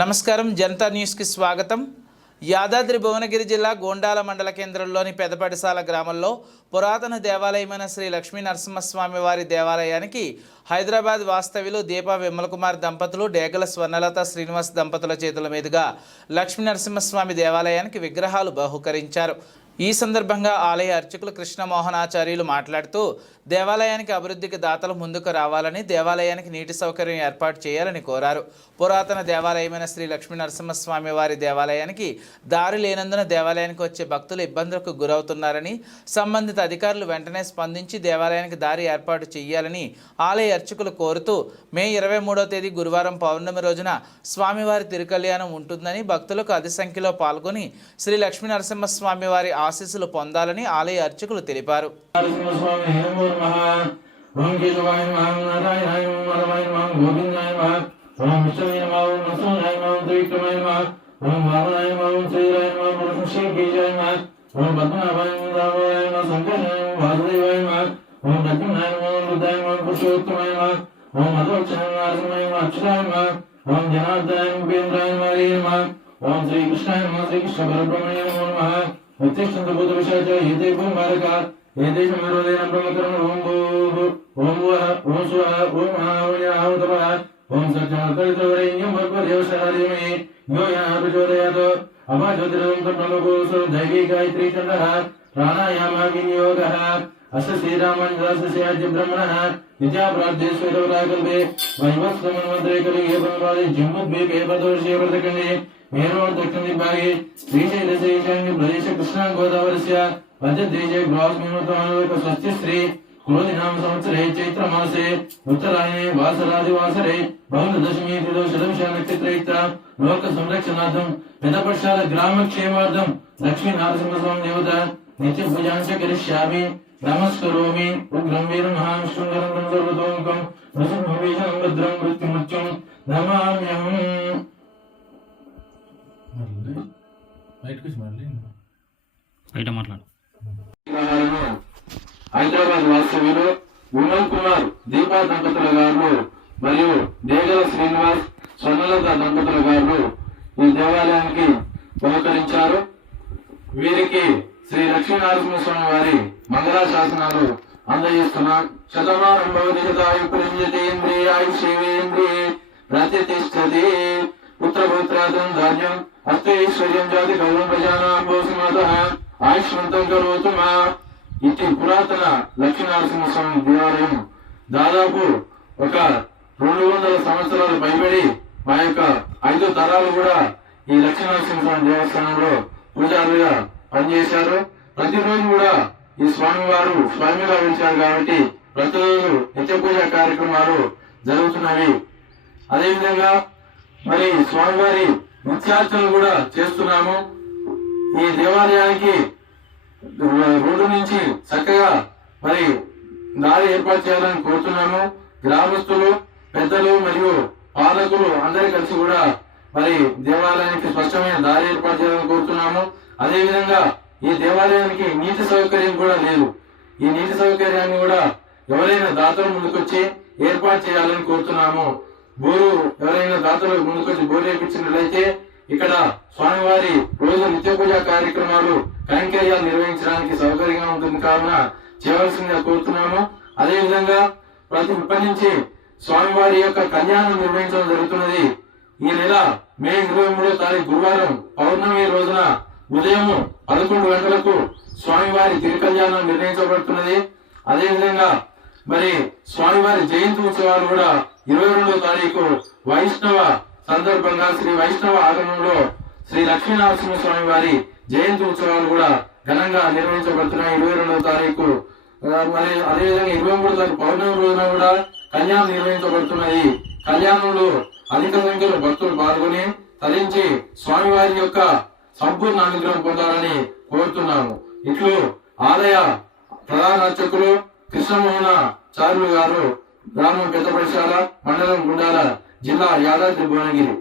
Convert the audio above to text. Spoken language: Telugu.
నమస్కారం జనతా న్యూస్కి స్వాగతం. యాదాద్రి భువనగిరి జిల్లా గోండాల మండల కేంద్రంలోని పెదపడిసాల గ్రామంలో పురాతన దేవాలయమైన శ్రీ లక్ష్మీ నరసింహస్వామి వారి దేవాలయానికి హైదరాబాద్ వాస్తవ్యులు దీపా విమలకుమార్ దంపతులు డేగల స్వర్ణలత శ్రీనివాస్ దంపతుల చేతుల మీదుగా లక్ష్మీ నరసింహస్వామి దేవాలయానికి విగ్రహాలు బహుకరించారు. ఈ సందర్భంగా ఆలయ అర్చకులు కృష్ణమోహనాచార్యులు మాట్లాడుతూ దేవాలయానికి అభివృద్ధికి దాతలు ముందుకు రావాలని దేవాలయానికి నీటి సౌకర్యం ఏర్పాటు చేయాలని కోరారు. పురాతన దేవాలయమైన శ్రీ లక్ష్మీ నరసింహస్వామి వారి దేవాలయానికి దారి లేనందున దేవాలయానికి వచ్చే భక్తులు ఇబ్బందులకు గురవుతున్నారని సంబంధిత అధికారులు వెంటనే స్పందించి దేవాలయానికి దారి ఏర్పాటు చేయాలని ఆలయ అర్చకులు కోరుతూ మే ఇరవై మూడో తేదీ గురువారం పౌర్ణమి రోజున స్వామివారి తిరుకల్యాణం ఉంటుందని భక్తులకు అధిక సంఖ్యలో పాల్గొని శ్రీ లక్ష్మీ నరసింహస్వామి వారి ఆశీస్సులు పొందాలని ఆలయ అర్చకులు తెలిపారు నరసింహస్వామి ఓం జనార్దనాయ ఓం శ్రీకృష్ణాయ శ్రీకృష్ణ పరబ్రహ్మణ్య నమో ఉత్తిష్టంత భూత విశాచ ఏతే భూమారక ఏతే సమరోదేన బ్రహ్మకరణ ఓం భూః ఓం వః ఓం స్వః ఓం ఆహుతపః ఓం సత్యమర్కరితవరేణ్యం భర్గదేవశారీమే యో యా ప్రచోదయాత్ అపాజ్యోతిరం కర్మలోకోసు దైవీ గాయత్రీ చండః ప్రాణాయామ వినియోగः అస్య శ్రీరామంద్రస్య బ్రహ్మణः నిత్యా ప్రార్థేశ్వరవరాకల్పే వైవస్వమన్వంతరే కలిగే బ్రహ్మవాది జంబుద్వీపే ప్రదోషే ప్రదకండే మేరోర్ దక్షిణ విభాగే శ్రీశైలశేషాంగి ప్రదేశ కృష్ణా గోదావరిస్య మధ్యదేశే గ్రాస్మిమృతమనుక స్వస్తి శ్రీ క్రోధినామ సంవత్సరే చైత్ర మాసే ఉత్తరాయణే వాసరాది వాసరే బహుళ దశమి త్రిదోషదశ నక్షత్రయుక్త లోక సంరక్షణార్థం పెదపక్షాల గ్రామ క్షేమార్థం లక్ష్మీ నారసింహస్వామి దేవత నిత్య పూజాంశ కరిష్యామి నమస్కరోమి. ఉగ్రం వీరం మహావిష్ణుంగరం సర్వతోముఖం నృసింహవీషం భద్రం మృత్యుముత్యం నమామ్యహం. బయట మాట్లాడు. హైదరాబాద్ వాస్తవ్యులు విమల్ కుమార్ దీపా దంపతుల గారు మరియు దేగల శ్రీనివాస్ స్వర్ణలత దంపతుల గారు ఈ దేవాలయానికి బహుకరించారు వీరికి శ్రీ లక్ష్మీనరసింహస్వామి వారి మంగళ శాసనాలు అందజేస్తున్నాం శతమానం భవతి పుత్రపుత్రాదం ధాన్యం అస్తైశ్వర్యం జాతి గౌరవం ప్రజానాం భోసిమాత ఆయుష్మంతం కరోతు మా ఇది పురాతన లక్ష్మీనరసింహస్వామి దేవాలయం దాదాపు ఒక రెండు వందల సంవత్సరాలు పైబడి మా యొక్క ఐదు తరాలు కూడా ఈ లక్ష్మీనరసింహస్వామి దేవస్థానంలో పూజారులుగా పనిచేశారు. ప్రతిరోజు కూడా ఈ స్వామివారు స్వామిగా వెలిచారు కాబట్టి ప్రతిరోజు నిత్య పూజ కార్యక్రమాలు జరుగుతున్నవి. అదేవిధంగా మరి స్వామివారి నిత్యార్చనలు కూడా చేస్తున్నాము. ఈ దేవాలయానికి రోడ్డు నుంచి చక్కగా మరి దారి ఏర్పాటు చేయాలని కోరుతున్నాము. గ్రామస్తులు పెద్దలు మరియు పాలకులు అందరూ కలిసి కూడా మరి దేవాలయానికి స్పష్టమైన దారి ఏర్పాటు చేయాలని కోరుతున్నాము. అదేవిధంగా ఈ దేవాలయానికి నీటి సౌకర్యం కూడా లేదు. ఈ నీటి సౌకర్యాన్ని కూడా ఎవరైనా దాతలు ముందుకొచ్చి ఏర్పాటు చేయాలని కోరుతున్నాము. బోరు ఎవరైనా దాతలు ముందుకొచ్చి బోరు వేయించినట్లయితే ఇక్కడ స్వామివారి రోజు నిత్య పూజ కార్యక్రమాలు కైంకర్యాలు నిర్వహించడానికి సౌకర్యంగా ఉంటుంది కావున చేయవలసిందిగా కోరుతున్నాము. అదే విధంగా ప్రతి ఇప్పటి నుంచి స్వామివారి యొక్క కళ్యాణం నిర్వహించడం జరుగుతున్నది. ఈ నెల మే ఇరవై మూడో తారీఖు గురువారం పౌర్ణమి రోజున ఉదయం పదకొండు గంటలకు స్వామివారి తిరుకల్యాణం నిర్వహించబడుతున్నది. అదే విధంగా మరి స్వామివారి జయంతి ఉత్సవాలు కూడా ఇరవై రెండో తారీఖు వైష్ణవ సందర్భంగా శ్రీ వైష్ణవ ఆగమంలో శ్రీ లక్ష్మీనరసింహ స్వామి వారి జయంతి ఉత్సవాలు కూడా ఘనంగా నిర్వహించబడుతున్నాయి. ఇరవై రెండవ తారీఖు మరి అదేవిధంగా ఇరవై మూడు తారీఖు పౌర్ణమి రోజున కూడా కళ్యాణం నిర్వహించబడుతున్నాయి. కళ్యాణంలో అధిక సంఖ్యలో భక్తులు పాల్గొని తరించి స్వామివారి యొక్క సంపూర్ణ అనుగ్రహం పొందాలని కోరుతున్నాము. ఇట్లు ఆలయ ప్రధాన అర్చకులు కృష్ణమోహన చారులు గారు గ్రామం పెద్దపడిశాల మండలం గుండాల జిల్లా యాదాద్రి భువనగిరి.